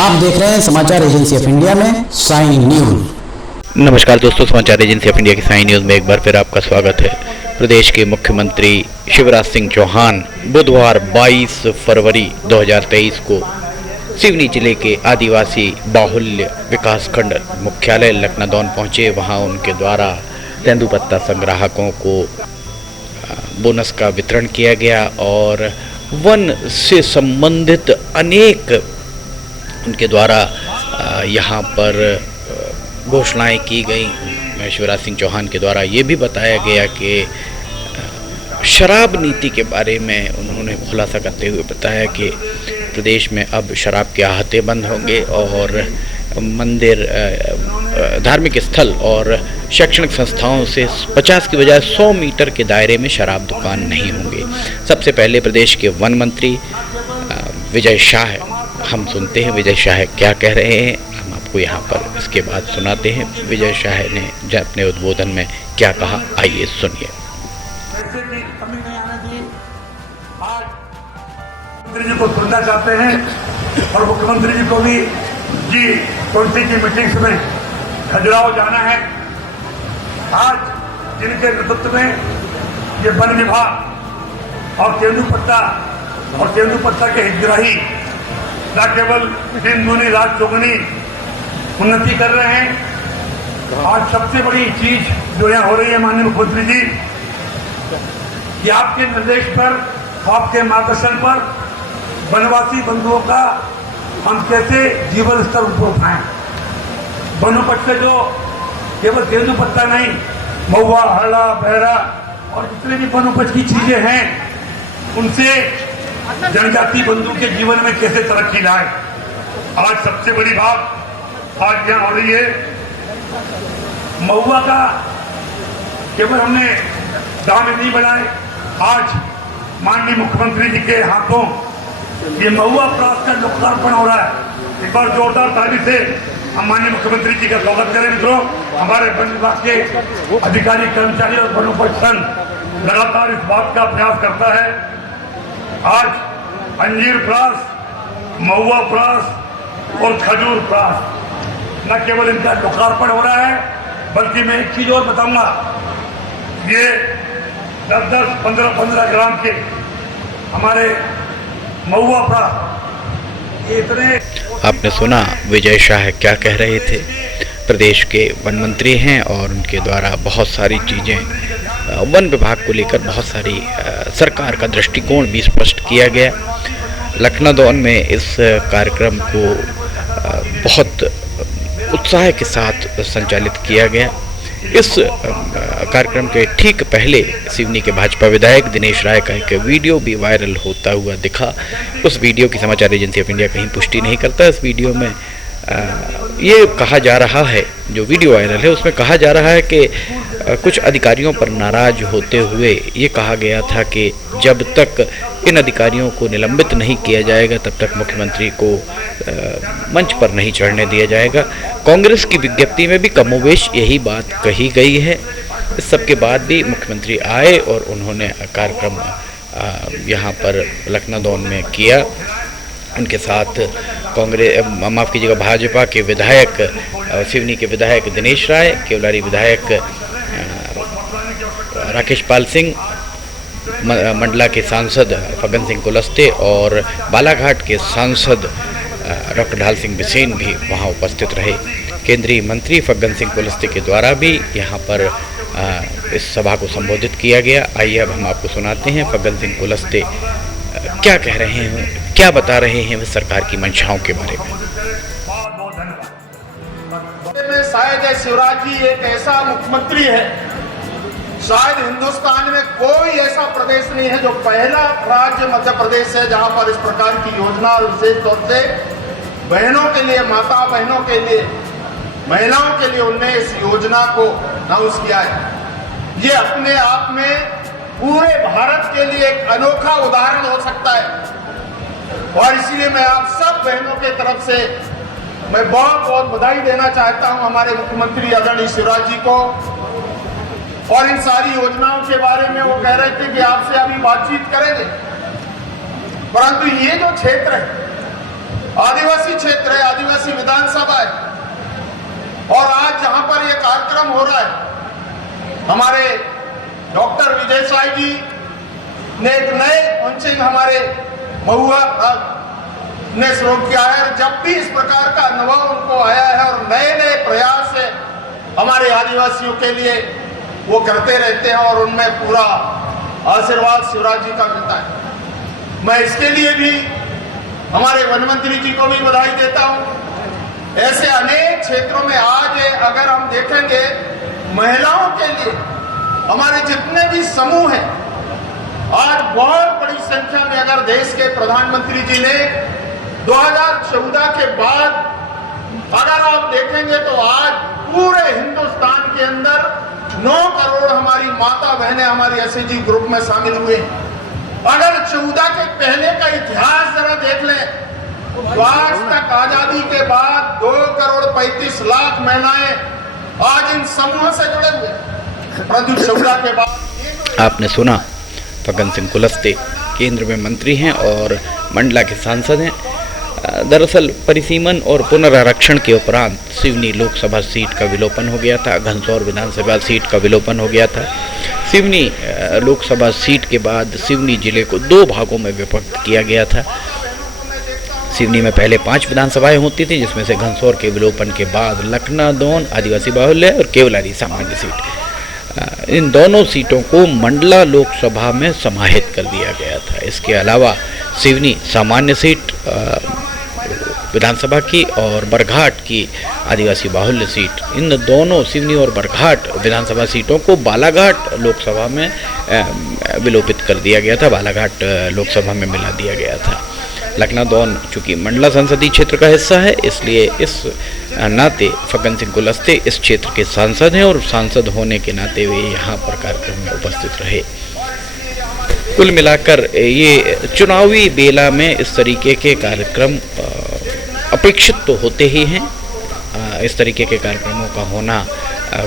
आप देख रहे हैं समाचार एजेंसी ऑफ इंडिया में साइन न्यूज। नमस्कार दोस्तों, समाचार एजेंसी ऑफ इंडिया की साइन न्यूज में एक बार फिर आपका स्वागत है। प्रदेश के मुख्यमंत्री शिवराज सिंह चौहान बुधवार 22 फरवरी 2023 को सिवनी जिले के आदिवासी बाहुल्य विकासखंड मुख्यालय लखनादौन पहुंचे। वहां उनके द्वारा तेंदुपत्ता संग्राहकों को बोनस का वितरण किया गया और वन से संबंधित अनेक उनके द्वारा यहाँ पर घोषणाएं की गई। शिवराज सिंह चौहान के द्वारा ये भी बताया गया कि शराब नीति के बारे में उन्होंने खुलासा करते हुए बताया कि प्रदेश में अब शराब के आहते बंद होंगे और मंदिर, धार्मिक स्थल और शैक्षणिक संस्थाओं से 50 की बजाय 100 मीटर के दायरे में शराब दुकान नहीं होंगे। सबसे पहले प्रदेश के वन मंत्री विजय शाह, हम सुनते हैं विजय शाह क्या कह रहे हैं। हम आपको यहाँ पर इसके बाद सुनाते हैं विजय शाह ने अपने उद्बोधन में क्या कहा, आइए सुनिए। पैसे की कमी नहीं आने दी। आज मुख्यमंत्री जी को सुनना चाहते हैं और मुख्यमंत्री जी को भी G20 की मीटिंग्स में खजुराहो जाना है। आज जिनके नेतृत्व में ये वन विभाग और तेंदुपत्ता के हितग्राही न केवल दिन दूनी रात चौगुनी उन्नति कर रहे हैं। आज सबसे बड़ी चीज जो यहाँ हो रही है माननीय मुख्यमंत्री जी, कि आपके निर्देश पर, आपके मार्गदर्शन पर वनवासी बंधुओं का हम कैसे जीवन स्तर ऊपर उठाएं। वनोपज से जो केवल तेंदुपत्ता नहीं, महुआ, हरड़ा, बहरा और जितने भी वनोपज की चीजें हैं, उनसे जनजाति बंधु के जीवन में कैसे तरक्की लाए। आज सबसे बड़ी बात आज यहाँ हो रही है, महुआ का केवल हमने दाम नहीं बढ़ाए। आज माननीय मुख्यमंत्री जी के हाथों ये महुआ प्राप्त का लोकार्पण हो रहा है। एक बार जोरदार ताली से हम माननीय मुख्यमंत्री जी का स्वागत करें। मित्रों, हमारे वन विभाग के अधिकारी, कर्मचारी और वनोपज संघ लगातार इस बात का प्रयास करता है। आज अंजीर प्रास, महुआ प्रास और खजूर प्रास न केवल इनका लोकार्पण हो रहा है, बल्कि मैं एक चीज और बताऊंगा, ये 10-10, 15-15 ग्राम के हमारे महुआ प्रास इतने। आपने सुना विजय शाह क्या कह रहे थे। प्रदेश के वन मंत्री हैं और उनके द्वारा बहुत सारी चीज़ें वन विभाग को लेकर बहुत सारी सरकार का दृष्टिकोण भी स्पष्ट किया गया। लखनादौन में इस कार्यक्रम को बहुत उत्साह के साथ संचालित किया गया। इस कार्यक्रम के ठीक पहले सिवनी के भाजपा विधायक दिनेश राय का एक वीडियो भी वायरल होता हुआ दिखा। उस वीडियो की समाचार एजेंसी ऑफ इंडिया कहीं पुष्टि नहीं करता। इस वीडियो में ये कहा जा रहा है, जो वीडियो वायरल है उसमें कहा जा रहा है कि कुछ अधिकारियों पर नाराज होते हुए ये कहा गया था कि जब तक इन अधिकारियों को निलंबित नहीं किया जाएगा तब तक मुख्यमंत्री को मंच पर नहीं चढ़ने दिया जाएगा। कांग्रेस की विज्ञप्ति में भी कमोवेश यही बात कही गई है। इस सब के बाद भी मुख्यमंत्री आए और उन्होंने कार्यक्रम यहाँ पर लखनादौन में किया। उनके साथ कांग्रेस, माफ़ कीजिएगा, भाजपा के विधायक, सिवनी के विधायक दिनेश राय, केवलारी विधायक राकेश पाल सिंह, मंडला के सांसद फग्गन सिंह कुलस्ते और बालाघाट के सांसद डॉक्टर ढाल सिंह बिसेन भी वहां उपस्थित रहे। केंद्रीय मंत्री फग्गन सिंह कुलस्ते के द्वारा भी यहां पर इस सभा को संबोधित किया गया। आइए अब हम आपको सुनाते हैं फग्गन सिंह कुलस्ते क्या कह रहे हैं, क्या बता रहे हैं सरकार की मंशाओं के बारे में। शायद शिवराज जी एक ऐसा मुख्यमंत्री है, शायद हिंदुस्तान में कोई ऐसा प्रदेश नहीं है जो पहला राज्य मध्य प्रदेश है जहां पर इस प्रकार की योजना और विशेष तौर से बहनों के लिए, माता बहनों के लिए, महिलाओं के लिए उन्होंने इस योजना को अनाउंस किया है। ये अपने आप में पूरे भारत के लिए एक अनोखा उदाहरण हो सकता है और इसलिए मैं आप सब बहनों के तरफ से मैं बहुत बहुत बधाई देना चाहता हूं हमारे मुख्यमंत्री आदरणीय शिवराज जी को। और इन सारी योजनाओं के बारे में वो कह रहे थे कि आपसे अभी बातचीत करेंगे, परंतु ये जो क्षेत्र है आदिवासी क्षेत्र है, आदिवासी विधानसभा है। और आज जहां पर यह कार्यक्रम हो रहा है, हमारे डॉक्टर विजय साई जी ने एक नए लॉन्चिंग हमारे महुआ ने शुरू किया है। जब भी इस प्रकार का अनुभव उनको आया है और नए नए प्रयास है हमारे आदिवासियों के लिए वो करते रहते हैं और उनमें पूरा आशीर्वाद शिवराज जी का मिलता है। मैं इसके लिए भी हमारे वन मंत्री जी को भी बधाई देता हूं। ऐसे अनेक क्षेत्रों में आज अगर हम देखेंगे महिलाओं के लिए हमारे जितने भी समूह हैं, आज बहुत बड़ी संख्या में अगर देश के प्रधानमंत्री जी ने 2014 के बाद अगर आप देखेंगे तो आज पूरे हिंदुस्तान के अंदर 9 करोड़ हमारी माता बहनें हमारी एसएचजी ग्रुप में शामिल हुए। अगर 14 के पहले का इतिहास जरा देख लें तो आज तक आजादी के बाद 2 करोड़ 35 लाख महिलाएं आज इन समूहों से जुड़े हुए, परंतु 14 के बाद आपने सुना फग्गन सिंह कुलस्ते केंद्र में मंत्री हैं और मंडला के सांसद हैं। दरअसल परिसीमन और पुनरारक्षण के उपरांत सिवनी लोकसभा सीट का विलोपन हो गया था, घनसौर विधानसभा सीट का विलोपन हो गया था। सिवनी लोकसभा सीट के बाद सिवनी जिले को 2 भागों में विभक्त किया गया था। सिवनी में पहले 5 विधानसभाएं होती थी, जिसमें से घनसौर के विलोपन के बाद लखनादौन आदिवासी बाहुल्य और केवलारी सामान्य सीट, इन दोनों सीटों को मंडला लोकसभा में समाहित कर दिया गया था। इसके अलावा सिवनी सामान्य सीट विधानसभा की और बरघाट की आदिवासी बाहुल्य सीट, इन दोनों सिवनी और बरघाट विधानसभा सीटों को बालाघाट लोकसभा में विलोपित कर दिया गया था, बालाघाट लोकसभा में मिला दिया गया था। लखनादौन चूँकि मंडला संसदीय क्षेत्र का हिस्सा है, इसलिए इस नाते फग्गन सिंह कुलस्ते इस क्षेत्र के सांसद हैं और सांसद होने के नाते वे यहाँ पर कार्यक्रम में उपस्थित रहे। कुल मिलाकर ये चुनावी बेला में इस तरीके के कार्यक्रम अपेक्षित तो होते ही हैं। इस तरीके के कार्यक्रमों का होना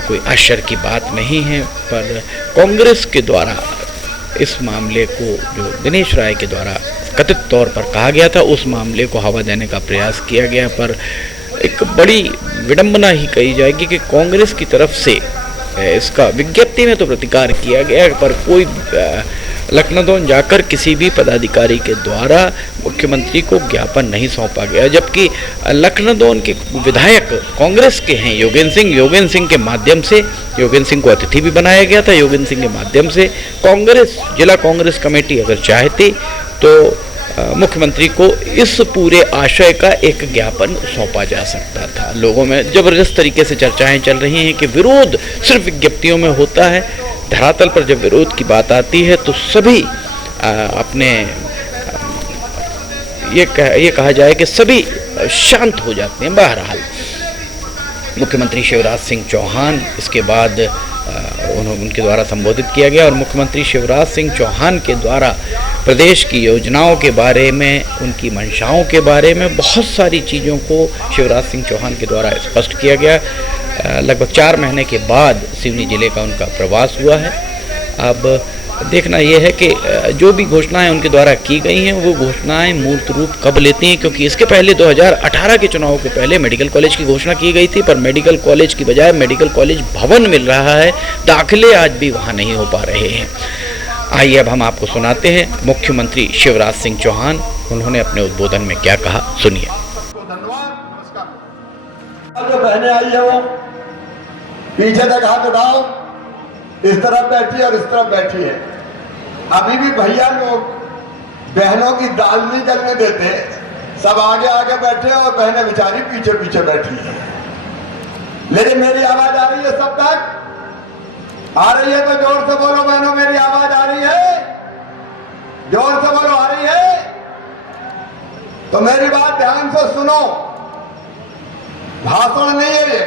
कोई आश्चर्य की बात नहीं है, पर कांग्रेस के द्वारा इस मामले को, जो दिनेश राय के द्वारा कथित तौर पर कहा गया था, उस मामले को हवा देने का प्रयास किया गया। पर एक बड़ी विडंबना ही कही जाएगी कि कांग्रेस की तरफ से इसका विज्ञप्ति में तो प्रतिकार किया गया, पर कोई लखनऊ जाकर किसी भी पदाधिकारी के द्वारा मुख्यमंत्री को ज्ञापन नहीं सौंपा गया। जबकि लखनऊ के विधायक कांग्रेस के हैं योगेंद्र सिंह के माध्यम से, योगेंद्र सिंह को अतिथि भी बनाया गया था। योगेंद्र सिंह के माध्यम से कांग्रेस, जिला कांग्रेस कमेटी अगर चाहती तो मुख्यमंत्री को इस पूरे आशय का एक ज्ञापन सौंपा जा सकता था। लोगों में जबरदस्त तरीके से चर्चाएं चल रही हैं कि विरोध सिर्फ विज्ञप्तियों में होता है, धरातल पर जब विरोध की बात आती है तो सभी अपने ये कहा जाए कि सभी शांत हो जाते हैं। बहरहाल मुख्यमंत्री शिवराज सिंह चौहान इसके बाद उनके द्वारा संबोधित किया गया और मुख्यमंत्री शिवराज सिंह चौहान के द्वारा प्रदेश की योजनाओं के बारे में, उनकी मंशाओं के बारे में बहुत सारी चीज़ों को शिवराज सिंह चौहान के द्वारा स्पष्ट किया गया। लगभग 4 महीने के बाद सिवनी जिले का उनका प्रवास हुआ है। अब देखना यह है कि जो भी घोषणाएं उनके द्वारा की गई हैं वो घोषणाएं मूर्त रूप कब लेती हैं, क्योंकि इसके पहले 2018 के चुनाव के पहले मेडिकल कॉलेज की घोषणा की गई थी, पर मेडिकल कॉलेज की बजाय मेडिकल कॉलेज भवन मिल रहा है, दाखिले आज भी वहां नहीं हो पा रहे हैं। आइए अब हम आपको सुनाते हैं मुख्यमंत्री शिवराज सिंह चौहान, उन्होंने अपने उद्बोधन में क्या कहा, सुनिए। जो बहनें आई है वो पीछे तक हाथ उठाओ, इस तरफ बैठी है और इस तरफ बैठी है। अभी भी भैया लोग बहनों की दाल नहीं जलने देते, सब आगे आगे बैठे और बहनें बेचारी पीछे पीछे बैठी है। लेकिन मेरी आवाज आ रही है, सब तक आ रही है तो जोर से बोलो बहनों, मेरी आवाज आ रही है, जोर से बोलो, आ रही है तो मेरी बात ध्यान से सुनो। भाषण नहीं है ये,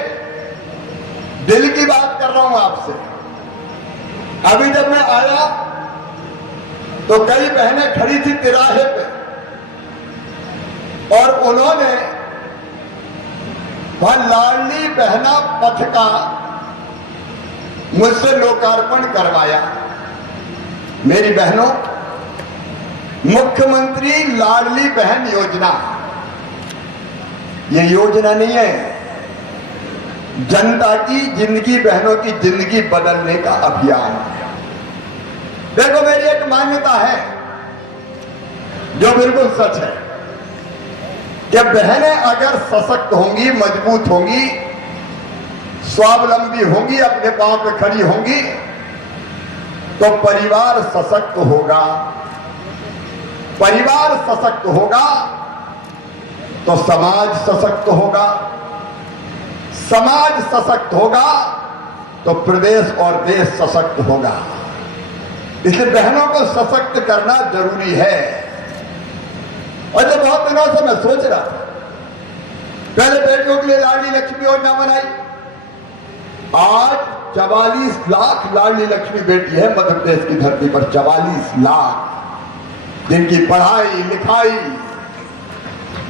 दिल की बात कर रहा हूं आपसे। अभी जब मैं आया तो कई बहनें खड़ी थी तिराहे पे और उन्होंने वह लाडली बहना पथ का मुझसे लोकार्पण करवाया। मेरी बहनों, मुख्यमंत्री लाडली बहन योजना ये योजना नहीं है, जनता की जिंदगी, बहनों की जिंदगी बदलने का अभियान। देखो मेरी एक मान्यता है जो बिल्कुल सच है कि बहनें अगर सशक्त होंगी, मजबूत होंगी, स्वावलंबी होंगी, अपने पांव पे खड़ी होंगी, तो परिवार सशक्त होगा। परिवार सशक्त होगा तो समाज सशक्त होगा, समाज सशक्त होगा तो प्रदेश और देश सशक्त होगा। इसलिए बहनों को सशक्त करना जरूरी है। और जो बहुत दिनों से मैं सोच रहा था, पहले बेटियों के लिए लाडली लक्ष्मी योजना बनाई, आज 44 लाख लाडली लक्ष्मी बेटी है मध्य प्रदेश की धरती पर। 44 लाख जिनकी पढ़ाई लिखाई,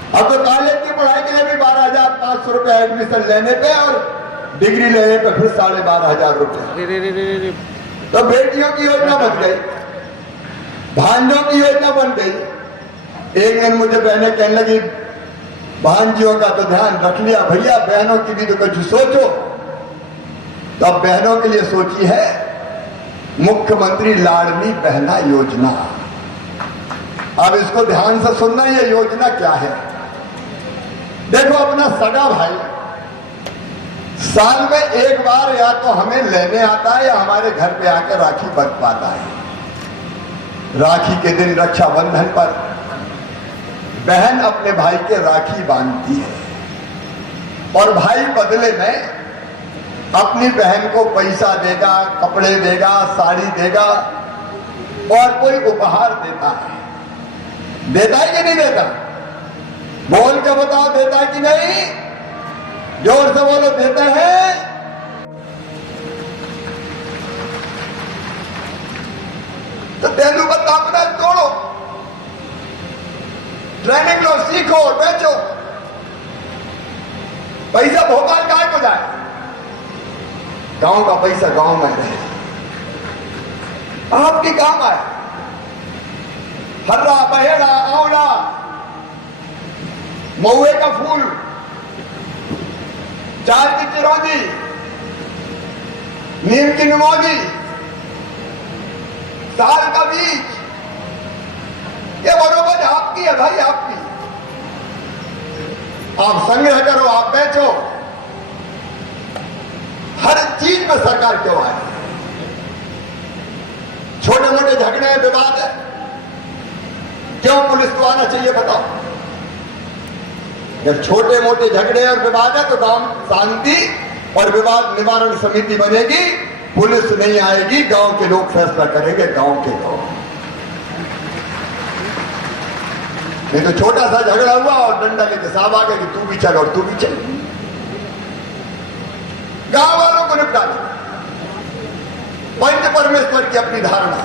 अब तो कॉलेज की पढ़ाई के लिए भी 12,500 रुपए एडमिशन लेने पे और डिग्री लेने पे फिर 12,500 रुपए। तो बेटियों की योजना बन गई, भांजों की योजना बन गई। एक दिन मुझे बहनें कहने लगी, भांजियों का तो ध्यान रख लिया भैया, बहनों की भी तो कुछ सोचो। तो अब बहनों के लिए सोची है मुख्यमंत्री लाडली बहना योजना। अब इसको ध्यान से सुनना, ये योजना क्या है। देखो, अपना सगा भाई साल में एक बार या तो हमें लेने आता है या हमारे घर पे आकर राखी बंध पाता है। राखी के दिन रक्षाबंधन पर बहन अपने भाई के राखी बांधती है और भाई बदले में अपनी बहन को पैसा देगा, कपड़े देगा, साड़ी देगा और कोई उपहार देता है। देता है कि नहीं देता? बोल के बताओ, देता है कि नहीं? जोर से बोलो, देता है? तो तेंदुपत्ता अपना तोड़ो, ट्रेनिंग लो, सीखो, बेचो। पैसा भोपाल काहे को जाए? गांव का पैसा गांव में रहे, आपके काम आए। हर्रा, बहेड़ा, आंवला, महुए का फूल, चार की चिरौंजी, नीम की निमोली, साल का बीज, ये बरोबर आपकी है भाई, आपकी। आप संग्रह करो, आप बेचो। हर चीज में सरकार क्यों आए? छोटे मोटे झगड़े विवाद है, क्यों पुलिस को आना चाहिए बताओ? जब छोटे मोटे झगड़े और विवाद है तो गांव शांति और विवाद निवारण समिति बनेगी, पुलिस नहीं आएगी, गांव के लोग फैसला करेंगे, गांव के लोग। नहीं तो छोटा सा झगड़ा हुआ और डंडा लेके साहब आ गए कि तू भी चल और तू भी चल। गांव वालों को निपटा दो। पंच परमेश्वर की अपनी धारणा,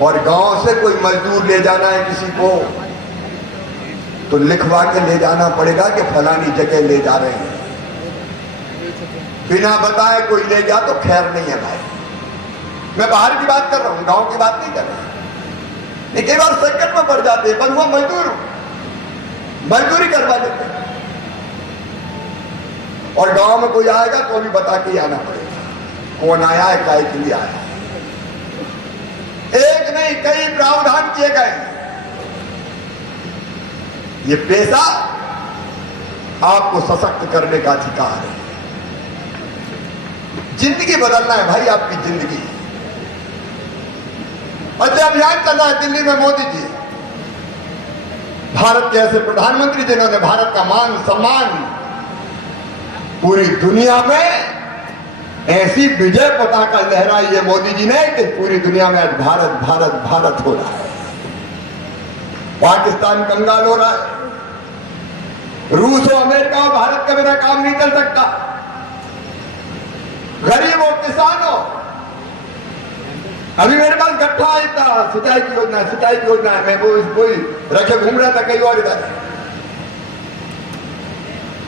और गांव से कोई मजदूर ले जाना है किसी को तो लिखवा के ले जाना पड़ेगा कि फलानी जगह ले जा रहे हैं। बिना बताए कोई ले जा तो खैर नहीं है भाई। मैं बाहर की बात कर रहा हूं, गांव की बात नहीं कर रहा। एक बार संकट में पड़ जाते हैं, बंधुआ मजदूरी करवा देते हैं और गांव में कोई आएगा तो भी बता के आना पड़ेगा कौन आया है, काय के लिए आया। एक नहीं कई प्रावधान किए गए। ये पेशा आपको सशक्त करने का अधिकार है। जिंदगी बदलना है भाई, आपकी जिंदगी। और जब अभियान चल रहा है दिल्ली में मोदी जी, भारत के ऐसे प्रधानमंत्री जिन्होंने भारत का मान सम्मान पूरी दुनिया में ऐसी विजय पताका लहराई है मोदी जी ने कि पूरी दुनिया में आज भारत भारत भारत हो रहा है। पाकिस्तान कंगाल हो रहा है। रूस और अमेरिका और भारत का बिना काम नहीं चल सकता। गरीब और किसान हो, अभी मेरे पास गट्ठा इतना सिंचाई की योजना है, मैं वो रखे घूम रहा था कहीं और इधर।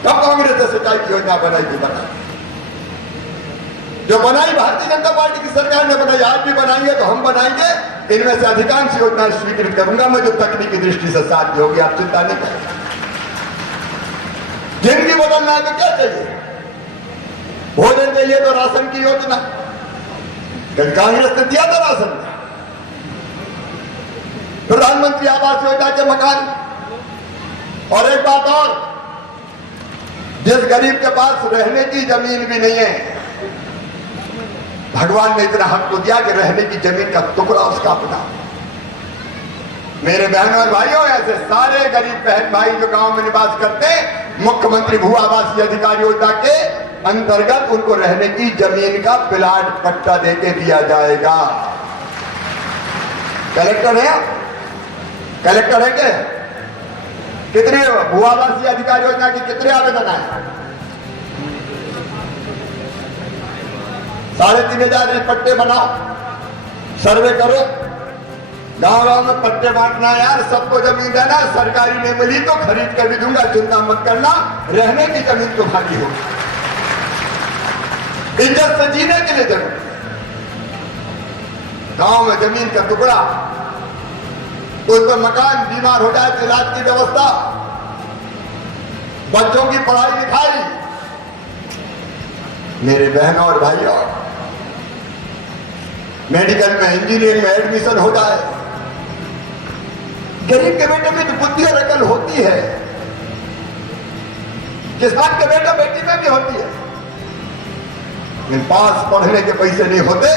कब कांग्रेस ने सिंचाई की योजना बनाई थी? बता, जो बनाई भारतीय जनता पार्टी की सरकार ने बनाई, आज भी बनाएंगे तो हम बनाएंगे। इनमें से अधिकांश योजनाएं स्वीकृत करूंगा मैं, जो तकनीकी दृष्टि से साध्य होगी। आप चिंता नहीं करें। जिंदगी बदलना है तो क्या चाहिए? भोजन चाहिए तो राशन की योजना, कांग्रेस ने दिया था राशन। प्रधानमंत्री आवास योजना के मकान। और एक बात और, जिस गरीब के पास रहने की जमीन भी नहीं है, भगवान ने इतना हक को दिया कि रहने की जमीन का टुकड़ा उसका अपना। मेरे बहनों और भाइयों, ऐसे सारे गरीब बहन भाई जो गांव में निवास करते हैं, मुख्यमंत्री भू आवासीय अधिकार योजना के अंतर्गत उनको रहने की जमीन का प्लाट पट्टा देके दिया जाएगा। कलेक्टर है, कलेक्टर है क्या? कितने भू आवासीय अधिकार योजना की कितने आवेदन आए? 3,500 पट्टे बनाओ, सर्वे करो, गांव गांव में पट्टे बांटना। यार सबको जमीन देना, सरकारी नहीं मिली तो खरीद कर भी दूंगा, चिंता मत करना। रहने की जमीन तुम्हारी होगी, इज्जत से जीने के लिए जमीन। गांव में जमीन का टुकड़ा, उस पर मकान, बीमार हो जाए तो इलाज की व्यवस्था, बच्चों की पढ़ाई लिखाई। मेरे बहनों और भाइयों, मेडिकल में, इंजीनियरिंग में एडमिशन हो जाए। गरीब के बेटे में तो बुद्धि और अकल होती है, किसान के बेटा बेटी में भी होती है, लेकिन पास पढ़ने के पैसे नहीं होते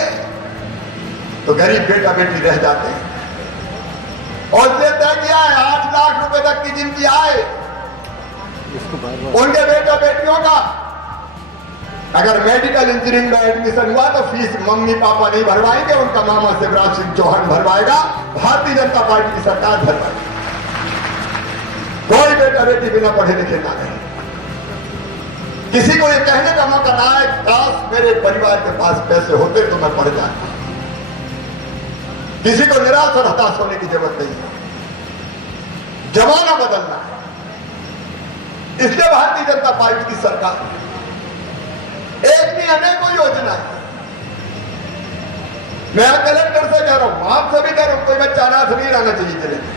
तो गरीब बेटा बेटी रह जाते हैं। और तय किया है 8 लाख रुपए तक की जिनकी आय, उनके बेटा बेटियों का अगर मेडिकल इंजीनियरिंग में एडमिशन हुआ तो फीस मम्मी पापा नहीं भरवाएंगे, उनका मामा शिवराज सिंह चौहान भरवाएगा, भारतीय जनता पार्टी की सरकार भरवाएगी। कोई बेटा बेटी बिना पढ़े लिखे ना रहे। किसी को ये कहने का मौका ना आए, काश मेरे परिवार के पास पैसे होते तो मैं पढ़ जाता। किसी को निराश और हताश होने की जरूरत नहीं है। जमाना बदलना है, इसलिए भारतीय जनता पार्टी की सरकार एक नहीं अनेकों योजना है। मैं कलेक्टर से कह रहा हूं, आपसे भी कह रहा हूं, कोई बच्चा अनाथ नहीं रहना चाहिए जिले में।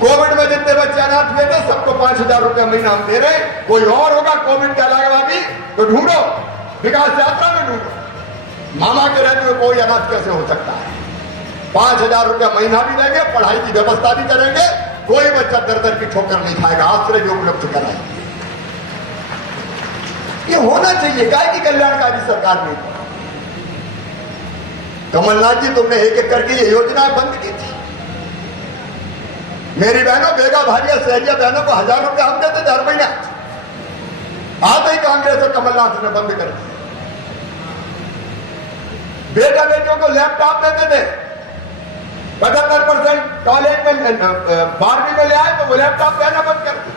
कोविड में जितने बच्चे अनाथ हुए थे सबको 5,000 रुपया महीना हम दे रहे। कोई और होगा कोविड के अलावा भी तो ढूंढो, विकास यात्रा में ढूंढो। मामा के रहते हुए कोई अनाथ कैसे हो सकता है? 5,000 रुपया महीना भी देंगे, पढ़ाई की व्यवस्था भी करेंगे, कोई बच्चा दर दर की ठोकर नहीं खाएगा, आश्रय भी उपलब्ध कराएंगे। ये होना चाहिए। काय की कल्याणकारी सरकार ने, कमलनाथ जी तुमने एक एक करके ये योजना बंद की थी। मेरी बहनों, बेगा भारिया सहरिया बहनों को 1,000 रुपया हम देते थे हर महीना। आते ही कांग्रेस और कमलनाथ ने बंद कर दिया। बेटा बेटियों को लैपटॉप देते थे, 75% कॉलेज में 12वीं में ले आए तो वो लैपटॉप देना बंद कर दिया।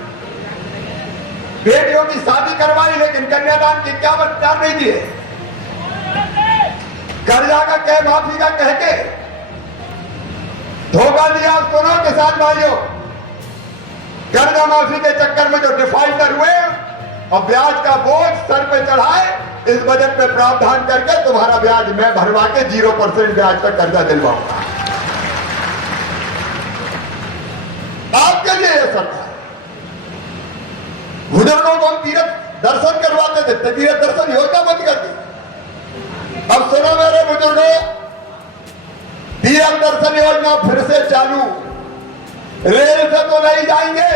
बेटियों की शादी करवाई लेकिन कन्यादान की 51,000 नहीं दिए। कर्जा का कह माफी का कह के धोखा दिया। सुनो किसान भाइयों, कर्जा माफी के चक्कर में जो डिफॉल्टर हुए और ब्याज का बोझ सर पे चढ़ाए, इस बजट में प्रावधान करके तुम्हारा ब्याज मैं भरवा के 0% ब्याज पर कर्जा दिलवाऊंगा। आपके लिए यह सरकार। बुजुर्गों को हम तीर्थ दर्शन करवाते थे, तीर्थ दर्शन योजना बंद कर दी। अब सुनो मेरे बुजुर्गों, तीर्थ दर्शन योजना फिर से चालू। रेल से तो नहीं जाएंगे,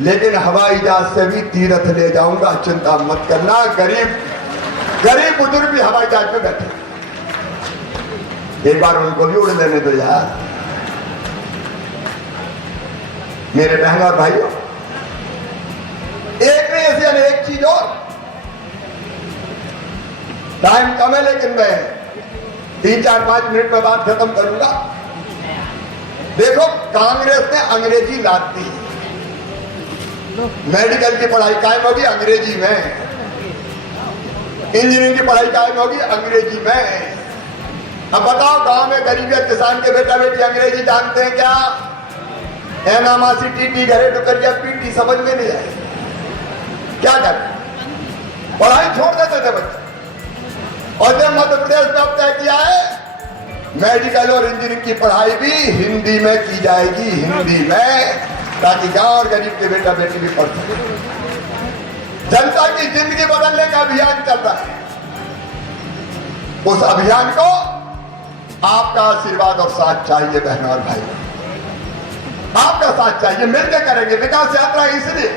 लेकिन हवाई जहाज से भी तीर्थ ले जाऊंगा, चिंता मत करना। गरीब बुजुर्ग भी हवाई जहाज में बैठे, एक बार उनको भी उड़ लेने दो यार। मेरे बहनों और भाइयों, एक नहीं ऐसी अनेक चीज और। टाइम कम है लेकिन मैं 3-4-5 मिनट में बात खत्म करूंगा। देखो, कांग्रेस ने अंग्रेजी लाद दी। मेडिकल की पढ़ाई कायम होगी अंग्रेजी में, इंजीनियरिंग की पढ़ाई कायम होगी अंग्रेजी में। अब बताओ, गांव में गरीब किसान के बेटा बेटी अंग्रेजी जानते हैं क्या? एना मासी टीटी घरे टुकरिया पीटी समझ में नहीं आए। क्या कर पढ़ाई छोड़ देते थे बच्चे। और जब मध्य प्रदेश में अब तय किया है मेडिकल और इंजीनियरिंग की पढ़ाई भी हिंदी में की जाएगी, हिंदी में, ताकि गांव और गरीब के बेटा बेटी भी पढ़ सके। जनता की जिंदगी बदलने का अभियान चल रहा है। उस अभियान को आपका आशीर्वाद और साथ चाहिए बहनों और भाई, आपका साथ चाहिए। मिलकर करेंगे विकास यात्रा इसलिए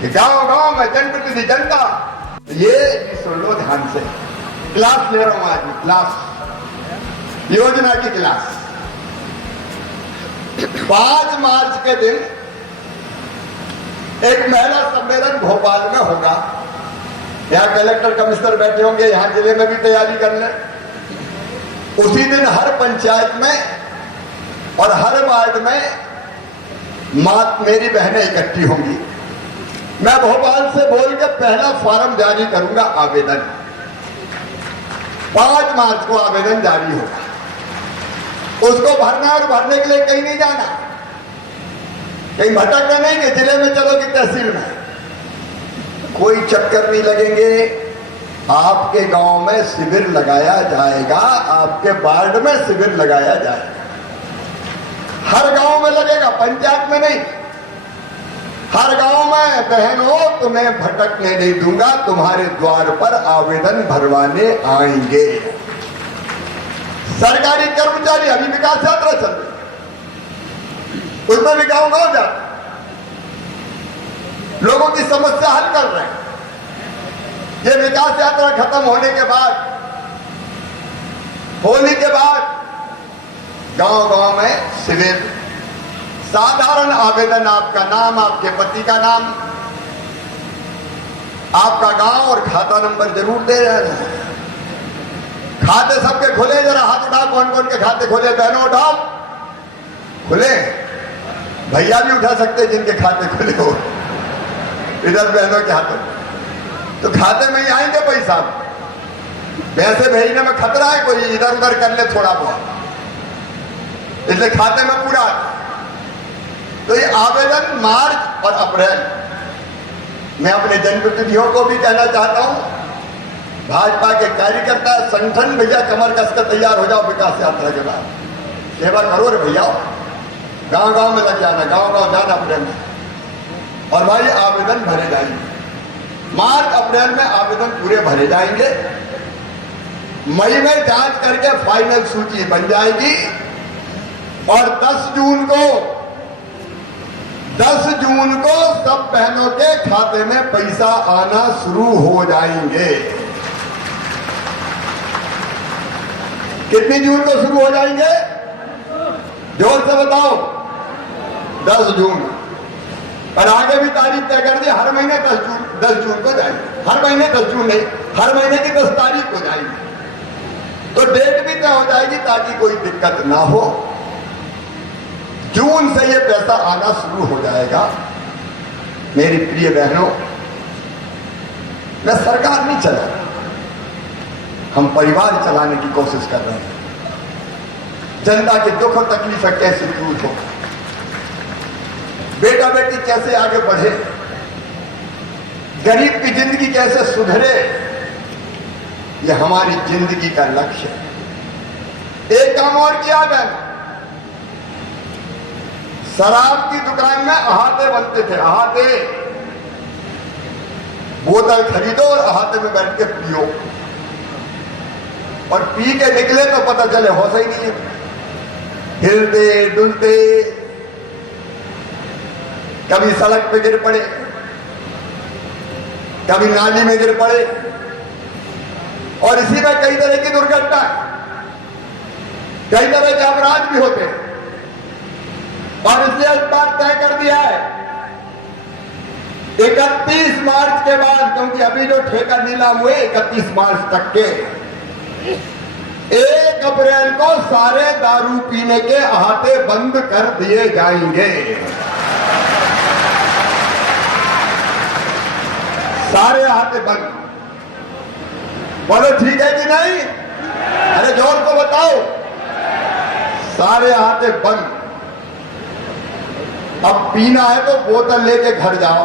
कि गांव गांव में जनप्रतिनिधि जनता, ये सुन लो ध्यान से, क्लास ले रहा हूं आज, क्लास योजना की क्लास। 5 मार्च के दिन एक महिला सम्मेलन भोपाल में होगा। यहां कलेक्टर कमिश्नर बैठे होंगे, यहां जिले में भी तैयारी कर लें। उसी दिन हर पंचायत में और हर वार्ड में मेरी बहनें इकट्ठी होंगी। मैं भोपाल से बोल के पहला फॉर्म जारी करूंगा, आवेदन 5 मार्च को आवेदन जारी होगा। उसको भरना और भरने के लिए कहीं नहीं जाना, कहीं भटकना नहीं कि जिले में चलो कि तहसील में, कोई चक्कर नहीं लगेंगे। आपके गांव में शिविर लगाया जाएगा, आपके वार्ड में शिविर लगाया जाएगा, हर गांव में लगेगा, पंचायत में नहीं। हर गांव में बहनों तुम्हें भटकने नहीं दूंगा, तुम्हारे द्वार पर आवेदन भरवाने आएंगे। सरकारी कर्मचारी, अभी विकास यात्रा चल रही, उसमें भी गांव गांव जाते, लोगों की समस्या हल कर रहे हैं। ये विकास यात्रा खत्म होने के बाद, होली के बाद गांव गांव में शिविर, साधारण आवेदन, आपका नाम, आपके पति का नाम, आपका गांव और खाता नंबर जरूर दे रहे हैं। खाते सबके खुले, जरा हाथ उठाओ, कौन कौन के खाते खुले, बहनों उठाओ, खुले। भैया भी उठा सकते जिनके खाते खुले हो, इधर बहनों के हाथों, तो खाते में ही आएंगे पैसा। पैसे भेजने में खतरा है, कोई इधर उधर कर ले थोड़ा बहुत, इसलिए खाते में पूरा। तो ये आवेदन मार्च और अप्रैल, मैं अपने जनप्रतिनिधियों को भी कहना चाहता हूं, भाजपा के कार्यकर्ता संगठन, भैया कमर कसकर तैयार हो जाओ विकास यात्रा के बाद, सेवा करो रे भैया, गांव गांव में लग जाना, गांव गांव जाना अप्रैल में, और भाई आवेदन भरे जाएंगे। मार्च अप्रैल में आवेदन पूरे भरे जाएंगे, मई में जांच करके फाइनल सूची बन जाएगी, और 10 जून को सब बहनों के खाते में पैसा आना शुरू हो जाएंगे। कितनी जून को शुरू हो जाएंगे, जोर से बताओ, 10 जून। और आगे भी तारीख तय कर दी, हर महीने 10 जून को जाएंगे, हर महीने 10 जून नहीं, हर महीने की 10 तारीख को जाएंगे, तो डेट भी तय हो जाएगी ताकि कोई दिक्कत ना हो। जून से ये पैसा आना शुरू हो जाएगा। मेरी प्रिय बहनों, मैं सरकार नहीं चला, हम परिवार चलाने की कोशिश कर रहे हैं। जनता के दुख और तकलीफें कैसे दूर हो, बेटा बेटी कैसे आगे बढ़े, गरीब की जिंदगी कैसे सुधरे, यह हमारी जिंदगी का लक्ष्य है। एक काम और किया मैंने, शराब की दुकान में अहाते बनते थे, अहाते, बोतल खरीदो और अहाते में बैठ के पियो, और पी के निकले तो पता चले होश ही नहीं है, हिलते डुलते, कभी सड़क पे गिर पड़े, कभी नाली में गिर पड़े, और इसी में कई तरह की दुर्घटना, कई तरह के अपराध भी होते हैं। और इसलिए इस बात तय कर दिया है 31 मार्च के बाद, क्योंकि अभी जो ठेका नीलाम हुए 31 मार्च तक के, 1 अप्रैल को सारे दारू पीने के अहाते बंद कर दिए जाएंगे। सारे अहाते बंद। बोलो ठीक है कि नहीं? अरे जोर को बताओ। सारे अहाते बंद। अब पीना है तो बोतल लेके घर जाओ,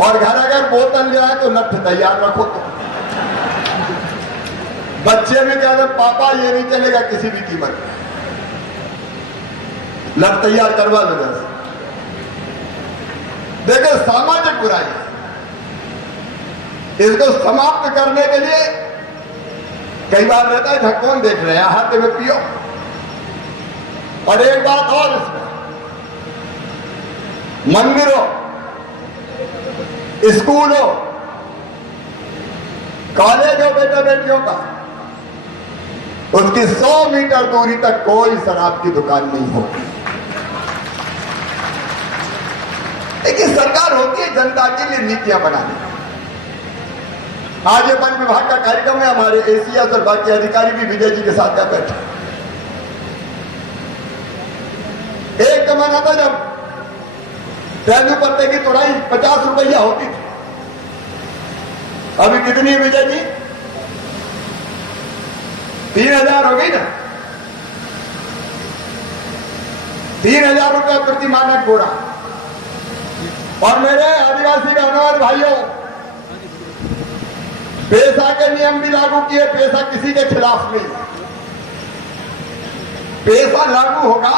और घर अगर बोतल ले आए तो लठ तैयार रखो। तो बच्चे भी कहते पापा ये नहीं चलेगा किसी भी कीमत में, लग तैयार करवा लो जैसे। देखिए सामाजिक बुराई इसको समाप्त करने के लिए कई बार रहता है कौन देख रहे हैं, हाथ में पियो। और एक बात और, इसमें मंदिरों, स्कूलों, कॉलेजों, बेटा बेटियों का उसकी 100 मीटर दूरी तक कोई शराब की दुकान नहीं होगी। लेकिन सरकार होती है जनता के लिए नीतियां बनाने। आज ये वन विभाग का कार्यक्रम है, हमारे एसीएस और बाकी अधिकारी भी विजय जी के साथ यहाँ बैठे। एक जमाना था जब तेंदू पत्ते की तोड़ाई 50 रुपया होती थी, अभी कितनी है विजय जी? 3000 हो गई ना। 3000 रुपया प्रति मानक बोरा। और मेरे आदिवासी बहनों और भाइयों, पेशा के नियम भी लागू किए, पेशा किसी के खिलाफ नहीं। पेशा लागू होगा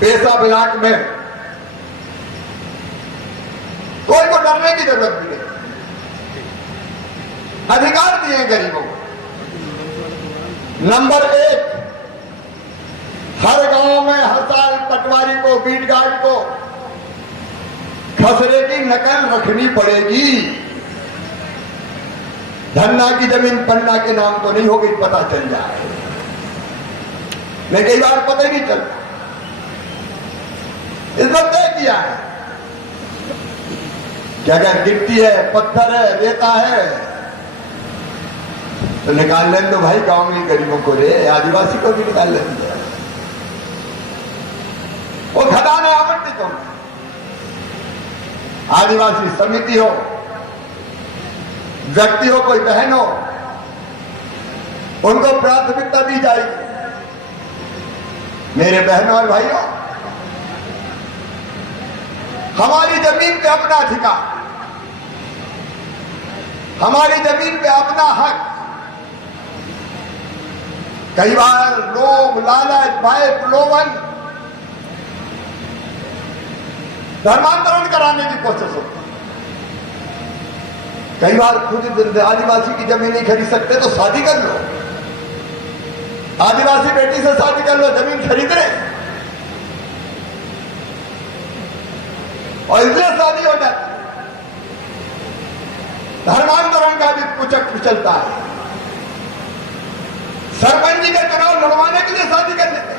पेशा ब्लॉक में, कोई को डरने की जरूरत भी नहीं। अधिकार दिए गरीबों को। नंबर 1, हर गांव में हर साल पटवारी को, बीट गार्ड को खसरे की नकल रखनी पड़ेगी। धन्ना की जमीन पन्ना के नाम तो नहीं हो गई, पता चल जाए। नहीं, कई बार पता ही नहीं चलता। इस बार तय किया है कि अगर गिट्टी है, पत्थर है, रेता है तो निकाल लें दो भाई, गांव में गरीबों को रे, आदिवासी को भी निकाल लें दो। वो खदानें आवंटित होंगे, आदिवासी समिति हो, व्यक्ति हो, कोई बहन हो, उनको प्राथमिकता दी जाएगी। मेरे बहनों और भाइयों, हमारी जमीन पे अपना अधिकार, हमारी जमीन पे अपना हक। कई बार लोग लालच, भय, प्रलोभन, धर्मांतरण कराने की कोशिश होती है। कई बार खुद आदिवासी की जमीन नहीं खरीद सकते तो शादी कर लो, आदिवासी बेटी से शादी कर लो, जमीन खरीद रहे और इसलिए शादी हो जाती। धर्मांतरण का भी कुचक्र चलता है। सरपंच जी का चुनाव लड़वाने के लिए शादी कर लेते।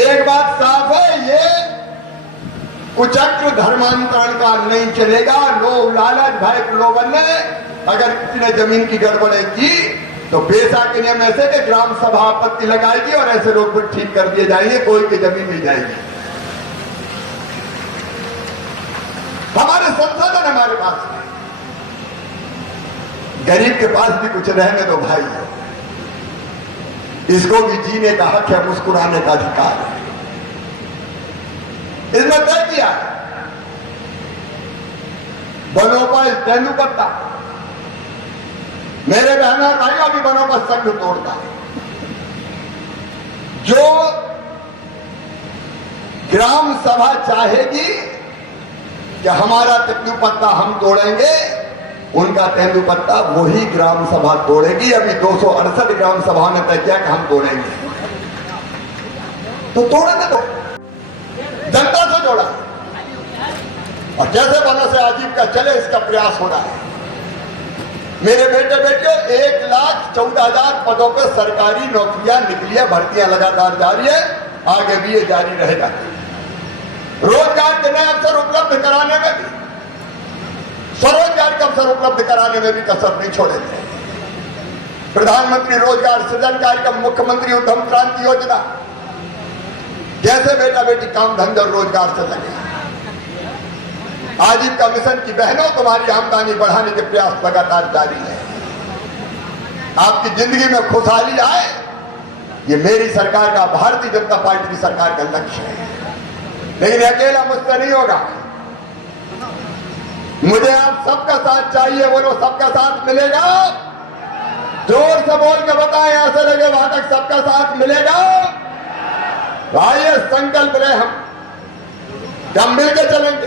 एक बात साफ है, ये कुचक्र धर्मांतरण का नहीं चलेगा। लोग लालच, भय, प्रलोभन ने अगर किसी ने जमीन की गड़बड़ी की तो पेशा के नियम ऐसे कि ग्राम सभा आपत्ति लगाएगी और ऐसे लोग भी ठीक कर दिए जाएंगे, कोई की जमीन नहीं जाएगी। हमारे संसाधन हमारे पास है, गरीब के पास भी कुछ रहने दो भाई। इसको भी जीने का हक है, मुस्कुराने का अधिकार है। इसमें तय किया बनोपज तेंदू पत्ता। मेरे बहनों और भाइयों, अभी बनोपज संघ तोड़ता है। जो ग्राम सभा चाहेगी कि हमारा तेंदू पत्ता हम तोड़ेंगे, उनका तेंदू पत्ता वही ग्राम सभा तोड़ेगी। अभी 268 ग्राम सभा ने तय किया कि हम तोड़ेंगे, तो तोड़ने दो। जनता से जोड़ा और जैसे बनो से आजीविका चले, इसका प्रयास हो रहा है। मेरे बेटे बेटियों, 1,14,000 पदों पर सरकारी नौकरियां निकली है, भर्तियां लगातार जारी है, आगे भी ये जारी रहेगा। रोजगार के नए अवसर उपलब्ध कराने में भी, स्वरोजगार के अवसर उपलब्ध कराने में भी कसर नहीं छोड़ेंगे। प्रधानमंत्री रोजगार सृजन कार्यक्रम, मुख्यमंत्री उद्यम क्रांति योजना, जैसे बेटा बेटी काम धंधे और रोजगार से लगे। आजीविका मिशन की बहनों, तुम्हारी आमदनी बढ़ाने के प्रयास लगातार जारी है। आपकी जिंदगी में खुशहाली आए, ये मेरी सरकार का, भारतीय जनता पार्टी की सरकार का लक्ष्य है। लेकिन अकेला मुझसे नहीं होगा। मुझे आप सबका साथ चाहिए, बोलो सबका साथ मिलेगा? जोर से बोल के बताएं, यहां से लगे वहां तक सबका साथ मिलेगा? आइए संकल्प लें हम मिलकर चलेंगे,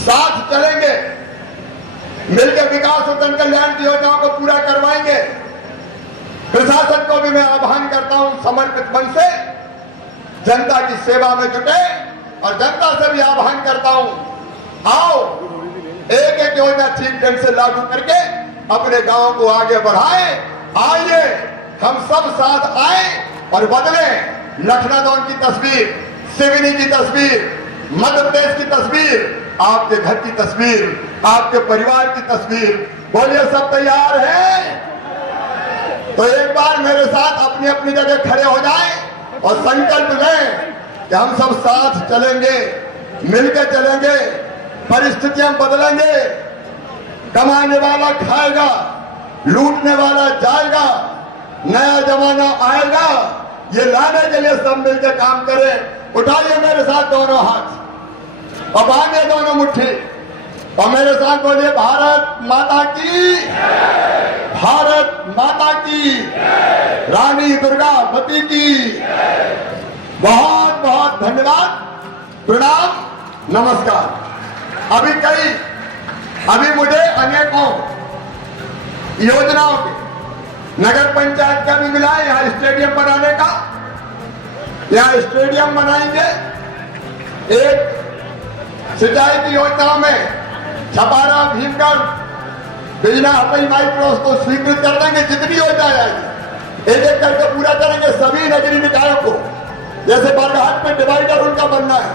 साथ चलेंगे, मिलकर विकास और जन कल्याण की योजनाओं को पूरा करवाएंगे। प्रशासन को भी मैं आह्वान करता हूं समर्पित मन से जनता की सेवा में जुटे, और जनता से भी आह्वान करता हूं आओ एक एक योजना ठीक ढंग से लागू करके अपने गांव को आगे बढ़ाएं। आइए हम सब साथ आए और बदले लखनऊ की तस्वीर, सिवनी की तस्वीर, मध्य प्रदेश की तस्वीर, आपके घर की तस्वीर, आपके परिवार की तस्वीर। बोलिए सब तैयार हैं? तो एक बार मेरे साथ अपनी अपनी जगह खड़े हो जाएं और संकल्प लें कि हम सब साथ चलेंगे, मिलकर चलेंगे, परिस्थितियां बदलेंगे। कमाने वाला खाएगा, लूटने वाला जाएगा, नया जमाना आएगा। ये लाने के लिए सब मिलकर काम करें। उठाइए मेरे साथ दोनों हाथ और बांधे दोनों मुट्ठी और मेरे साथ बोलिए भारत माता की, भारत माता की, रानी दुर्गावती की। बहुत बहुत धन्यवाद, प्रणाम, नमस्कार। अभी मुझे अनेकों योजनाओं के नगर पंचायत का भी मिला है, यहाँ स्टेडियम बनाने का। यहाँ स्टेडियम बनाएंगे, एक सिंचाई की योजनाओं में छपारा, भीमगढ़, बिजना, हटई, माइक्रोस को स्वीकृत कर देंगे। जितनी योजना आएगी एक एक करके पूरा करेंगे सभी नगरीय निकायों को। जैसे बरघाट में डिवाइडर उनका बनना है,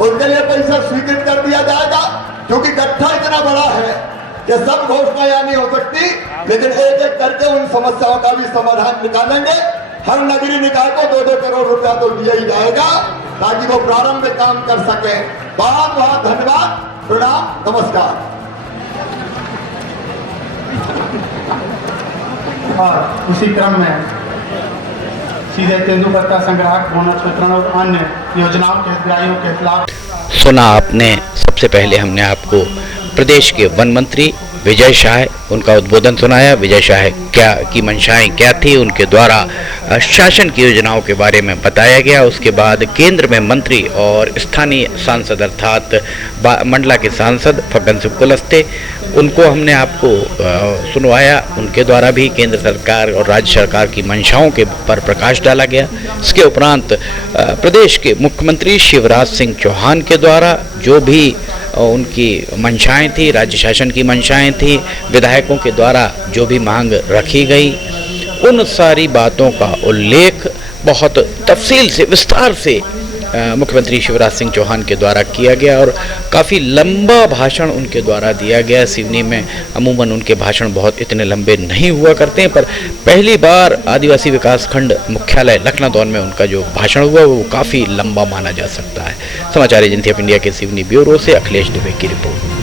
उनके लिए पैसा स्वीकृत कर दिया जाएगा, क्योंकि गड्ढा इतना बड़ा है कि सब घोषणा यहाँ नहीं हो सकती, लेकिन एक एक करके उन समस्याओं का भी समाधान निकालेंगे। हर नगरीय निकाय को 2-2 करोड़ रुपया तो दिया ही जाएगा ताकि वो प्रारंभ में काम कर सके। बहुत बहुत धन्यवाद, प्रणाम, नमस्कार। और उसी क्रम में सीधे तेंदुपत्ता संग्राहक बोनस वितरण और अन्य योजनाओं के हितग्राहियों के खिलाफ सुना आपने। सबसे पहले हमने आपको प्रदेश के वन मंत्री विजय शाह, उनका उद्बोधन सुनाया। विजय शाह की मंशाएं क्या थी, उनके द्वारा शासन की योजनाओं के बारे में बताया गया। उसके बाद केंद्र में मंत्री और स्थानीय सांसद अर्थात मंडला के सांसद फग्गन सिंह कुलस्ते, उनको हमने आपको सुनवाया। उनके द्वारा भी केंद्र सरकार और राज्य सरकार की मंशाओं के पर प्रकाश डाला गया। इसके उपरांत प्रदेश के मुख्यमंत्री शिवराज सिंह चौहान के द्वारा जो भी उनकी मंशाएं थी, राज्य शासन की मंशाएं थी, विधायकों के द्वारा जो भी मांग रखी गई, उन सारी बातों का उल्लेख बहुत तफसील से, विस्तार से मुख्यमंत्री शिवराज सिंह चौहान के द्वारा किया गया और काफ़ी लंबा भाषण उनके द्वारा दिया गया। सिवनी में अमूमन उनके भाषण बहुत इतने लंबे नहीं हुआ करते हैं, पर पहली बार आदिवासी विकास खंड मुख्यालय लखनऊ में उनका जो भाषण हुआ वो काफ़ी लंबा माना जा सकता है। समाचार एजेंसी ऑफ इंडिया के सिवनी ब्यूरो से अखिलेश दुबे की रिपोर्ट।